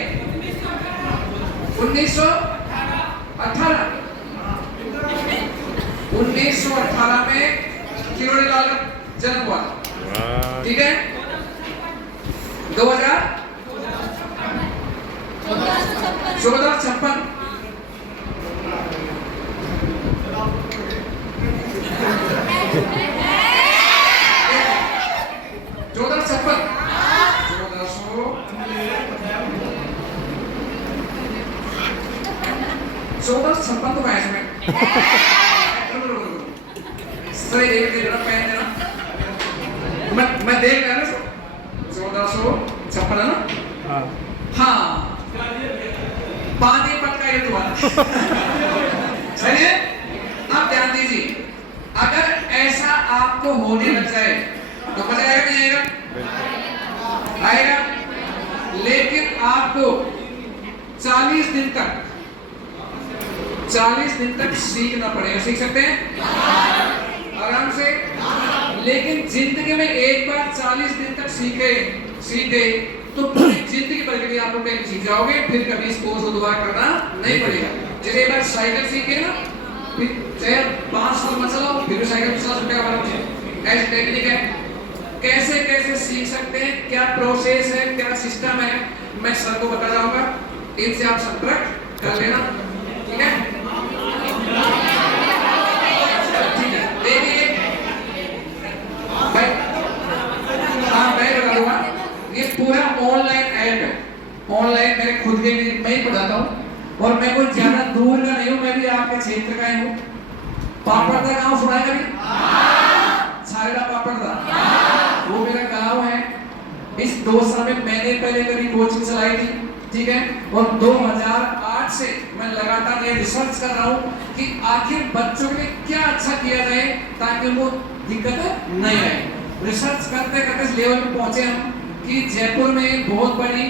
1918 1918 में किरोड़ी लाल का जन्म हुआ था, वाह ठीक है। 2014 1456 1456 तो मैं इसमें सही देख देना पहन देना मैं देख रहा ना 1456 है ना। हाँ हाँ पानीपत का युद्ध हुआ सही है। अब ध्यान दीजिए, अगर ऐसा आपको होने लग जाए तो मजा आएगा नहीं आएगा? आएगा। लेकिन आपको 40 दिन तक सीखना पड़ेगा। सीख सकते हैं आराम से। लेकिन जिंदगी में एक बार 40 दिन तक सीखे तो पूरी जिंदगी भर के लिए आप लोग सीख जाओगे, फिर कभी इस कोर्स को दोबारा करना नहीं पड़ेगा। जैसे एक बार साइकिल सीखे ना, फिर चाहे 5 साल मत चलाओ, फिर भी साइकिल चला सकते हैं। ऐसी टेक्निक है। कैसे कैसे सीख सकते हैं, क्या प्रोसेस है, क्या सिस्टम है, मैं सर को बता जाऊंगा। इनसे आप संपर्क कर लेना, ठीक है। देखिए भाई, हाँ मैं बता दूंगा। ये पूरा ऑनलाइन ऐप है, ऑनलाइन मेरे खुद के लिए मैं ही पढ़ाता हूँ, और मैं कोई ज्यादा दूर का नहीं हूँ, मैं भी आपके क्षेत्र का ही हूँ। पापड़ का गाँव सुना है कभी? छारेड़ा पापड़ का, वो मेरा गाँव है। इस 2 साल में मैंने पहले कभी कोचिंग चलाई थी, ठीक है। और 2008 से मैं लगातार ये रिसर्च कर रहा हूँ कि आखिर बच्चों के लिए क्या अच्छा किया जाए ताकि उनको दिक्कत नहीं आए। रिसर्च करते करते इस लेवल पे पहुंचे हम कि जयपुर में बहुत बड़ी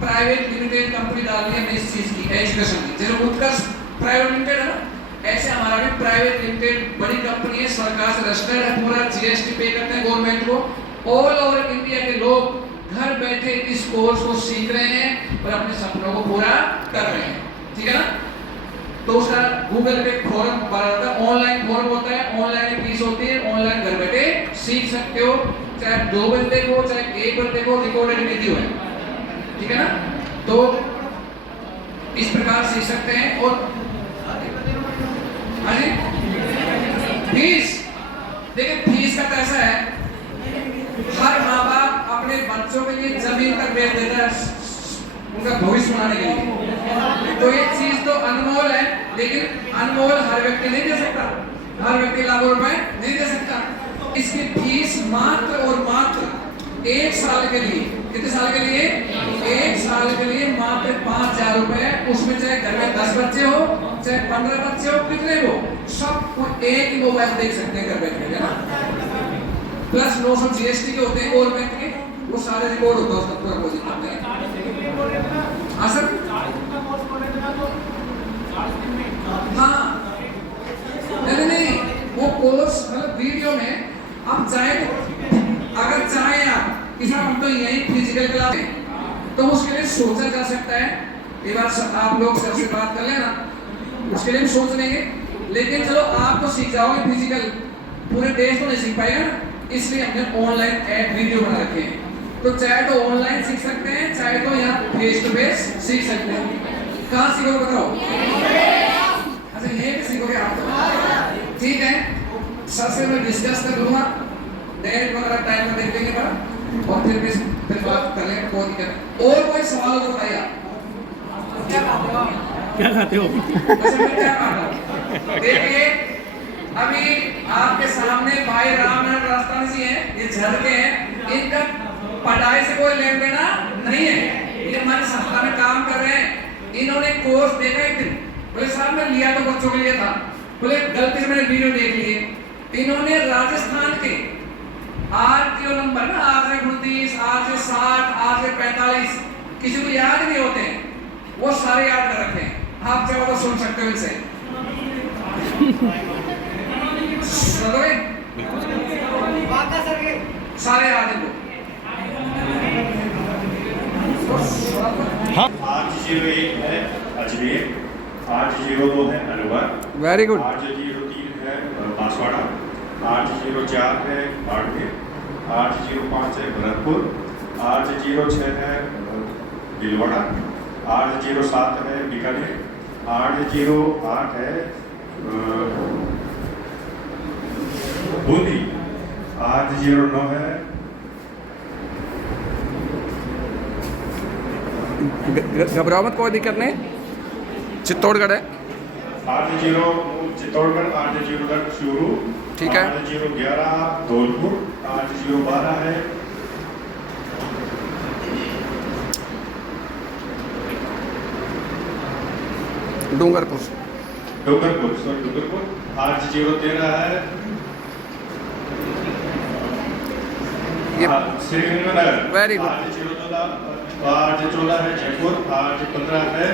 प्राइवेट लिमिटेड कंपनी डाल दी है इस चीज की, एजुकेशन की। जैसे उत्कर्ष प्राइवेट लिमिटेड है ना, ऐसे हमारा भी प्राइवेट लिमिटेड बड़ी कंपनी है, सरकार से रजिस्टर्ड है, पूरा जीएसटी पे करते हैं गवर्नमेंट को। ऑल ओवर इंडिया के लोग घर बैठे इस कोर्स को सीख रहे हैं और अपने सपनों को पूरा कर रहे हैं, ठीक है ना। तो उसका गूगल पे फॉर्म भरा जाता है, ऑनलाइन फॉर्म होता है, ऑनलाइन फीस होती है, ऑनलाइन घर बैठे सीख सकते हो, चाहे 2 बजे को, चाहे 1 बजे को, रिकॉर्डेड वीडियो है, ठीक है ना। तो इस प्रकार सीख सकते हैं। और हाँ जी, फीस देखिए, फीस का पैसा है, हर माँ बाप अपने बच्चों के लिए जमीन तक बेच देता है उनका भविष्य बनाने के लिए। तो ये चीज तो अनमोल है, लेकिन अनमोल हर व्यक्ति नहीं दे सकता, हर व्यक्ति लाखों रुपए नहीं दे सकता। इसकी फीस मात्र और मात्र 1 साल के लिए, कितने साल के लिए? 1 साल के लिए मात्र 5000 रुपए। उसमें चाहे घर में 10 बच्चे हो, चाहे 15 बच्चे हो, कितने हो, सब एक ही मोबाइल देख सकते हैं घर बैठे, है ना। प्लस 900 जीएसटी के होते हैं गवर्नमेंट के, वो सारे रिकॉर्ड होता है, उसका पूरा प्रोजेक्ट करते हैं। हाँ सर, हाँ नहीं, वो कोर्स मतलब वीडियो में आप चाहे, अगर चाहे आप कि सर हम तो यही फिजिकल क्लास है, तो उसके लिए सोचा जा सकता है। एक बार आप लोग सर से बात कर लेना, उसके लिए भी सोच लेंगे। लेकिन चलो आप तो सीख जाओगे फिजिकल, पूरे देश तो नहीं सीख पाएगा ना, इसलिए हमने ऑनलाइन ऐप वीडियो बना रखे हैं। तो चाहे तो ऑनलाइन सीख सकते हैं, चाहे तो यहाँ फेस टू फेस सीख सकते हैं। कहाँ सीखोगे बताओ? अच्छा यहीं पे सीखोगे आप तो, ठीक है। सर से मैं डिस्कस कर लूँगा, डेट वगैरह टाइम में देख लेंगे बड़ा, और फिर बात कर लेंगे, कोई दिक्कत। और कोई सवाल हो तो बताइए आप। क्या खाते हो? क्या खाते हो? अच्छा मैं क्या खाता हूँ? देखिए अभी आपके सामने भाई रामनाथ राजस्थान जी हैं, ये झलके हैं, इनका पढ़ाई से कोई लेन देना नहीं है। ये हमारे संस्था में काम कर रहे हैं। इन्होंने कोर्स देखा एक दिन, बोले साहब मैं लिया तो बच्चों के लिए था, बोले गलती से मैंने वीडियो देख लिए। इन्होंने राजस्थान के आरटीओ नंबर ना, 829, 860, 845, किसी को याद नहीं होते हैं, वो सारे याद कर रखे हैं। आप चाहो तो सुन सकते हो इनसे। सारे याद है। 801 है अजमेर, 802 है अलवर, वेरी गुड, 803 है बांसवाड़ा, 804 है बाड़मेर, 805 है भरतपुर, 806 है भीलवाड़ा, 807 है बीकानेर, 808 है बूंदी, 809 है घबराओ मत, कोई दिक्कत नहीं, चित्तौड़गढ़ है। 80 चित्तौड़गढ़, 8010 चूरू, ठीक है। 8011 धौलपुर, 8012 है डूंगरपुर। डूंगरपुर, 8013 है ये श्रीगंगानगर, वेरी गुड। 814 है जयपुर, 815 है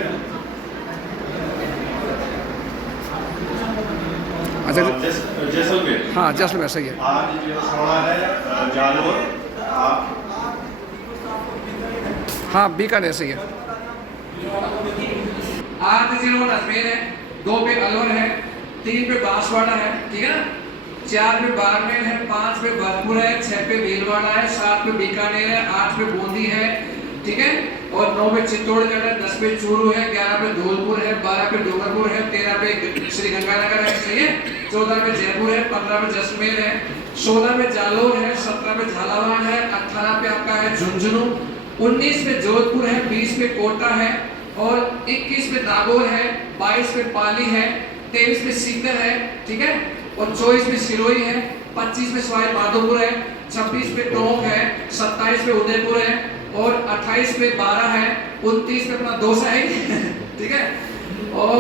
अच्छा जैसलमेर, हाँ जैसलमेर सही है। 816 है जालौर, हाँ बीकानेर सही है। 8 अजमेर है, 2 पे अलवर है, 3 पे बांसवाड़ा है, ठीक है ना, 4 पे बाड़मेर है, 5 पे भरतपुर है, 6 पे भीलवाड़ा है, 7 पे बीकानेर है, 8 पे बूंदी है, ठीक है, और 9 पे चित्तौड़गढ़ है, 10 पे चूरू है, 11 पे धौलपुर है, 12 पे डूंगरपुर है, 13 पे श्रीगंगानगर है, सही है, 14 पे जयपुर है, 15 पे जैसलमेर है, 16 पे जालौर है, 17 पे झालावाड़ है, 18 पे आपका है झुंझुनू, 19 पे जोधपुर है, 20 पे कोटा है, और 21 पे नागौर है, 22 पे पाली है, 23 पे सीकर है, ठीक है, और 24 पे सिरोही है, 25 पे सवाई माधोपुर है, 26 पे टोंक है, 27 पे उदयपुर है, और 28 पे 12 है, 29 पे अपना दौसा है ठीक है, और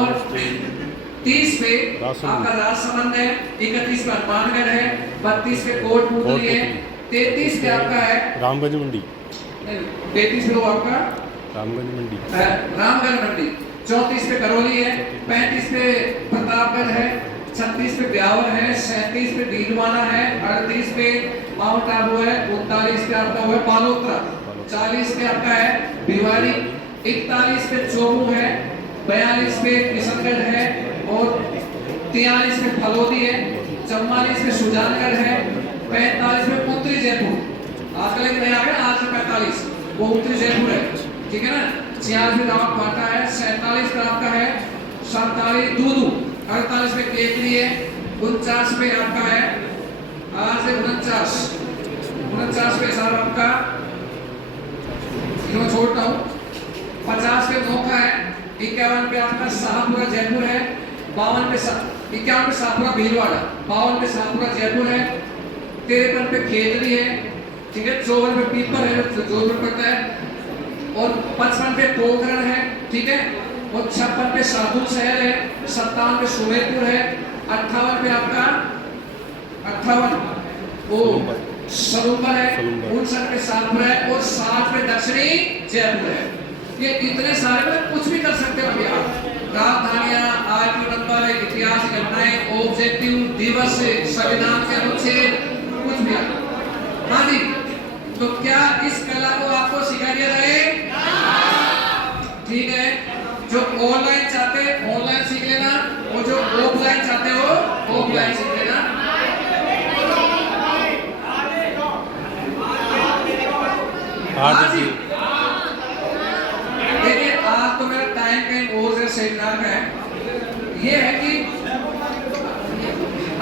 30 पे आपका राजसमंद है, 31 पे हनुमानगढ़ है, 32 पे कोटपुतली है, 33 पे आपका है रामगंज मंडी, 33 पे वो आपका रामगंज मंडी, रामगढ़ मंडी, 34 पे करौली है, 35 पे प्रतापगढ़ है, 36 पे ब्यावर है, 37 पे डीडवाना है, 38 पे माउंट आबू है, 39 पे आपका वो है बालोतरा, 40 पे आपका है भिवाड़ी, 41 पे चोमू है, 42 पे किशनगढ़ है, और 43 पे फलोदी है, 44 पे सुजानगढ़ है, 45 पे उत्तरी जयपुर, आजकल एक नया आ गया 845, वो उत्तरी जयपुर है, ठीक है ना, 46 पे नवाब पाटा है, 47 पे आपका है 47 दूदू, 48 पे केकरी है, 49 पे आपका है आज 49 पे साहब आपका मैं छोड़ता हूँ, 50 पे नोखा है, 51 पे आपका शाहपुरा जयपुर है, 51 पे शाहपुरा भीलवाड़ा, 52 पे शाहपुरा जयपुर है, 53 पे खेतरी है, ठीक है, 54 पे पीपर है जो जोधपुर पड़ता है, और 55 पे पोखरण है, ठीक है, और 56 पे साधु शहर है, 57 पे सुमेरपुर है, 58 पे आपका 58 वो सलूम्बर है, 59 पे सातपुर है, और 60 पे दक्षिणी जयपुर है। ये इतने सारे में कुछ भी कर सकते हो अभी आप, राजधानियां, आईक्यू नंबर, इतिहास घटनाएं, ऑब्जेक्टिव, दिवस, संविधान के अनुच्छेद, कुछ भी आप। हाँ जी, तो क्या इस कला को आपको सिखा दिया जाए? ठीक है, जो ऑनलाइन चाहते ऑनलाइन सीख लेना, और जो ऑफलाइन चाहते हो ऑफलाइन सीख लेना। हाँ जी, देखिए आज तो मेरा टाइम कहीं और से सेमिनार का है, ये है कि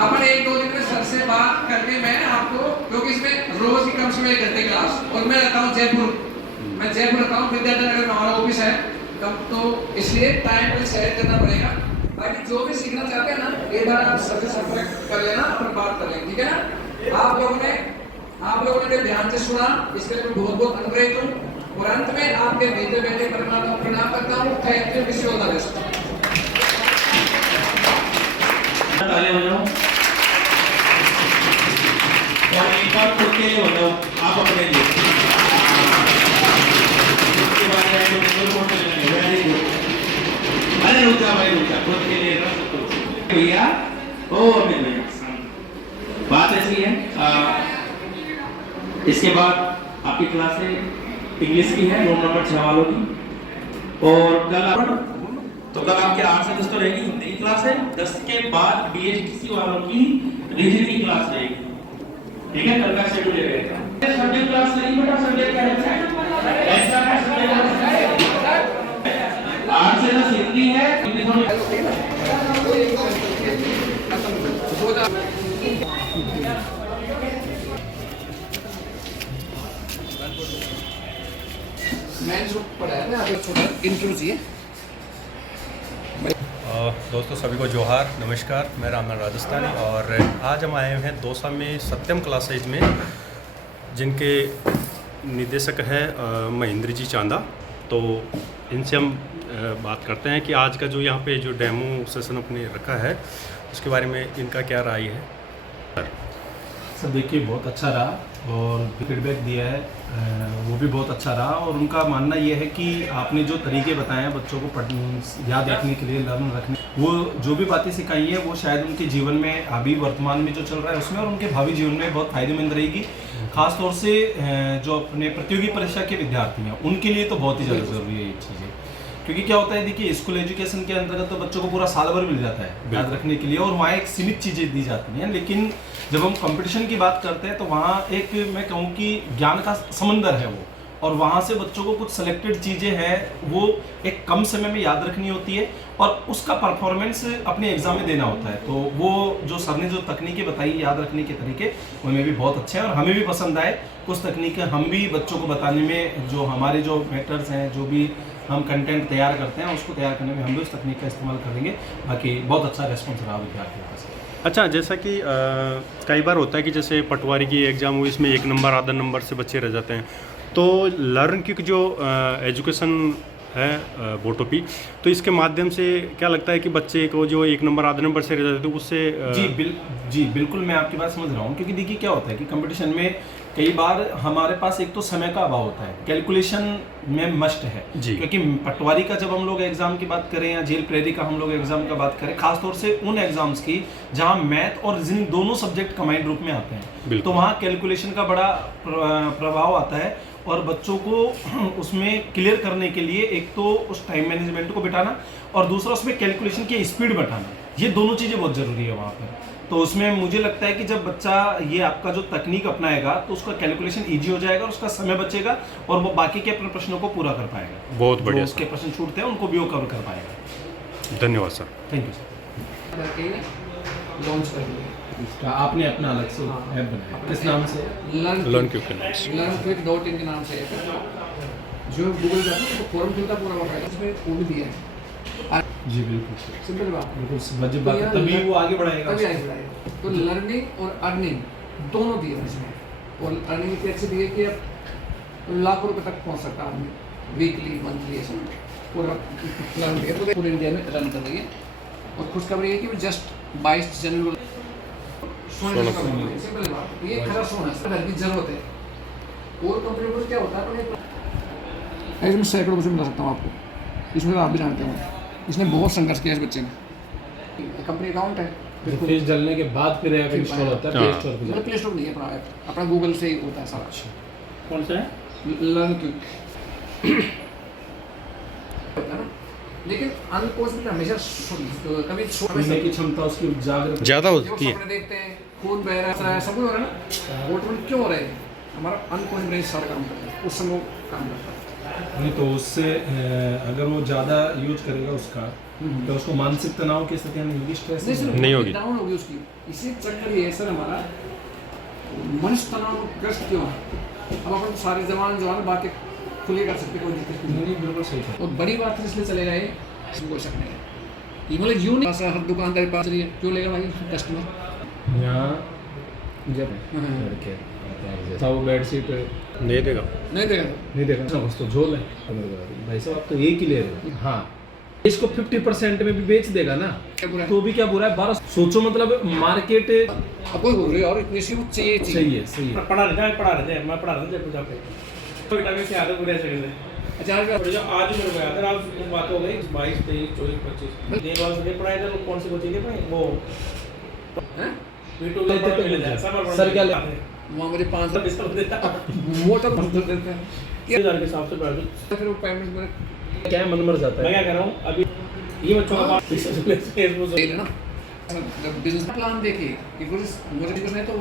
अपन 1-2 दिन में सर से बात करके मैं आपको, क्योंकि इसमें रोज की कम से कम 1 घंटे क्लास, और मैं रहता हूँ जयपुर, मैं जयपुर रहता हूँ, विद्याधर नगर में हमारा ऑफिस है, तब तो इसलिए टाइम को सेट करना पड़ेगा। बाकी जो भी सीखना चाहते हैं ना, एक बार आप सर से संपर्क कर लेना, अपन बात कर लेंगे, ठीक है ना। आप लोगों ने जो ध्यान से सुना, इसके लिए बहुत बहुत अनुग्रहित हूँ, और अंत में आपके बेटे बेटे परमात्मा को प्रणाम करता हूँ। Thank you, wish you all the best. तालियां बजाओ और एक बार खुद के लिए बजाओ, आप अपने लिए। इसके बाद वेरी गुड। अरे रुक जा भाई, रुक जा, खुद के लिए भैया। ओ अमित भैया, बात ऐसी है, इसके बाद आपकी क्लासें इंग्लिश की है, रोल नंबर 6 वालों की, और कल आप तो कल आपके 8 से 10 तो रहेगी हिंदी की क्लास है, 10 के बाद बीएचटीसी वालों की रीजनिंग की क्लास रहेगी। ठीक है, कल का शेड्यूल ये रहेगा। संडे क्लास नहीं बेटा, संडे क्या है? ऐसा है संडे क्लास 8 से 10 हिंदी है, हिंदी थोड़ी मैंने जो पढ़ाया ना आपको थोड़ा इंट्रो चाहिए। दोस्तों सभी को जोहार, नमस्कार। मैं रामनाथ राजस्थानी और आज हम आए हैं दौसा में सत्यम क्लासेज में, जिनके निदेशक हैं महेंद्र जी चांदा। तो इनसे हम बात करते हैं कि आज का जो यहाँ पे जो डेमो सेशन अपने रखा है उसके बारे में इनका क्या राय है। सर देखिए, बहुत अच्छा रहा और फीडबैक दिया है वो भी बहुत अच्छा रहा। और उनका मानना ये है कि आपने जो तरीके बताए हैं बच्चों को याद रखने के लिए, लर्न रखने, वो जो भी बातें सिखाई हैं वो शायद उनके जीवन में अभी वर्तमान में जो चल रहा है उसमें और उनके भावी जीवन में बहुत फायदेमंद रहेगी। खास तौर से जो अपने प्रतियोगी परीक्षा के विद्यार्थी हैं उनके लिए तो बहुत ही ज़्यादा ज़रूरी है ये चीज़ें। क्योंकि क्या होता है, देखिए स्कूल एजुकेशन के अंतर्गत तो बच्चों को पूरा साल भर मिल जाता है याद रखने के लिए और वहाँ एक सीमित चीज़ें दी जाती हैं। लेकिन जब हम कंपटीशन की बात करते हैं तो वहाँ एक, मैं कहूँ कि ज्ञान का समंदर है वो, और वहाँ से बच्चों को कुछ सेलेक्टेड चीज़ें हैं वो एक कम समय में याद रखनी होती है और उसका परफॉर्मेंस अपने एग्जाम में देना होता है। तो वो जो सर ने जो तकनीकें बताई याद रखने के तरीके, वो हमें भी बहुत अच्छे हैं और हमें भी पसंद आए। कुछ तकनीकें हम भी बच्चों को बताने में, जो हमारे जो मैटर्स हैं, जो भी हम कंटेंट तैयार करते हैं उसको तैयार करने में हम भी उस तकनीक का इस्तेमाल करेंगे। बाकी बहुत अच्छा रेस्पॉन्स रहा विद्यार्थियों का। अच्छा, जैसा कि कई बार होता है कि जैसे पटवारी की एग्ज़ाम हुई, इसमें 1 नंबर आधा नंबर से बच्चे रह जाते हैं। तो लर्न की जो एजुकेशन है बोटोपी, तो इसके माध्यम से क्या लगता है कि बच्चे को जो 1 नंबर आधे नंबर से रह जाते हैं उससे जी बिल्कुल मैं आपकी बात समझ रहा हूँ। क्योंकि देखिए क्या होता है कि कंपटीशन में कई बार हमारे पास एक तो समय का अभाव होता है, कैलकुलेशन में मस्ट है जी। क्योंकि पटवारी का जब हम लोग एग्जाम की बात करें या जेल प्रेरी का हम लोग एग्जाम का बात करें, खासतौर से उन एग्जाम्स की जहाँ मैथ और रीजनिंग दोनों सब्जेक्ट कंबाइंड रूप में आते हैं, तो वहाँ कैलकुलेशन का बड़ा प्रभाव आता है। और बच्चों को उसमें क्लियर करने के लिए एक तो उस टाइम मैनेजमेंट को बिठाना और दूसरा उसमें कैलकुलेशन की स्पीड बढ़ाना, ये दोनों चीज़ें बहुत ज़रूरी है वहाँ पर। तो उसमें मुझे लगता है कि जब बच्चा ये आपका जो तकनीक अपनाएगा तो उसका कैलकुलेशन ईजी हो जाएगा, उसका समय बचेगा और वो बाकी के अपने प्रश्नों को पूरा कर पाएगा। बहुत बढ़िया, उसके प्रश्न छूटते हैं उनको भी वो कवर कर पाएगा। धन्यवाद sir. Thank you sir. Launch करेंगे इसका आपने अपना अलग से ऐप बनाया, किस नाम से? लर्न क्विक के नाम से। learnquick.in के नाम से ऐप है। जो गूगल जाता है तो फॉर्म फिलता पूरा होता है, उसमें वो भी दिया है। जी बिल्कुल सिंपल बात, बिल्कुल वाजिब बात है, तभी वो आगे बढ़ाएगा। तभी आगे बढ़ाएगा। तो लर्निंग और अर्निंग दोनों दिए हैं इसमें। और अर्निंग इतनी अच्छी दी है कि अब लाखों रुपए तक पहुंच सकता है आदमी, वीकली मंथली ऐसे पूरा लर्न दिया। तो पूरे इंडिया में रन कर रही है। और खुशखबरी है कि वो जस्ट 22 जनवरी सिंपल बात, ये खरा सोना है की जरूरत है। और कंपनी को क्या होता है, इसमें सैकड़ों बच्चे मिला सकता हूँ आपको, इसमें तो आप भी जानते हो। इसने बहुत संघर्ष किया इस बच्चे ने। कंपनी अकाउंट है, फेस डालने के बाद फिर ऐप इंस्टॉल होता है प्ले स्टोर पे। मतलब प्ले स्टोर नहीं है अपना ऐप, अपना गूगल से ही होता है सारा। कौन सा है? LearnQuick होता है ना, लेकिन अनकॉन्शियस हमेशा कभी सुनने की क्षमता उसकी जागृत ज़्यादा जो होती है। सपने देखते हैं, खून बह रहा है, सब कुछ हो रहा है ना, ऑटोमेटिक क्यों हो रहा है? हमारा अनकॉन्शियस ब्रेन सारा काम करता है, उस समय काम करता है। नहीं तो उससे अगर वो ज़्यादा यूज करेगा उसका, तो उसको मानसिक तनाव की स्थितियाँ नहीं होगी, स्ट्रेस नहीं होगी, डाउन होगी उसकी। इसी चक्कर ये सर हमारा मनुष्य तनाव ग्रस्त क्यों है? अब अपन तो सारे जवान बातें खुले कर सकते, कोई दिक्कत नहीं। बिल्कुल सही है। और बड़ी बात इसलिए चलेगा ये, कोई शक नहीं है। ये मतलब यूं नहीं हर दुकानदार के पास चलिए क्यों लेगा भाई कस्टमर। यहाँ जब लड़के था वो बेडशीट नहीं देगा, नहीं देगा नहीं देखा तो झोल है भाई साहब, आप तो एक ही ले रहे हो। हाँ, इसको 50% में भी बेच देगा ना, क्या बुरा है? तो भी क्या बुरा है? 12 सोचो, मतलब मार्केट अब कोई बोल रही है और इतनी सी वो चाहिए सही है। पढ़ा रहे थे, मैं पढ़ा रहा था जयपुर जाके, तो बेटा में से आधे पूरे ऐसे करते। अच्छा और जो आज मेरे को याद है, आज बात हो गई 22, 23, 24, 25 दिन बाद मुझे पढ़ाए थे। कौन सी कोचिंग पढ़ाई वो हैं? यूट्यूब पे मिल जाए सब। सर क्या वहाँ मुझे 5 डिस्काउंट देता मोटर बंद कर देते हैं। के हिसाब से पढ़ा दो। तो फिर वो पेमेंट में क्या मन मर जाता मैं है। क्या कर रहा हूँ अभी ये बच्चों का बात ना बिजनेस प्लान देखिए कि मुझे करना है तो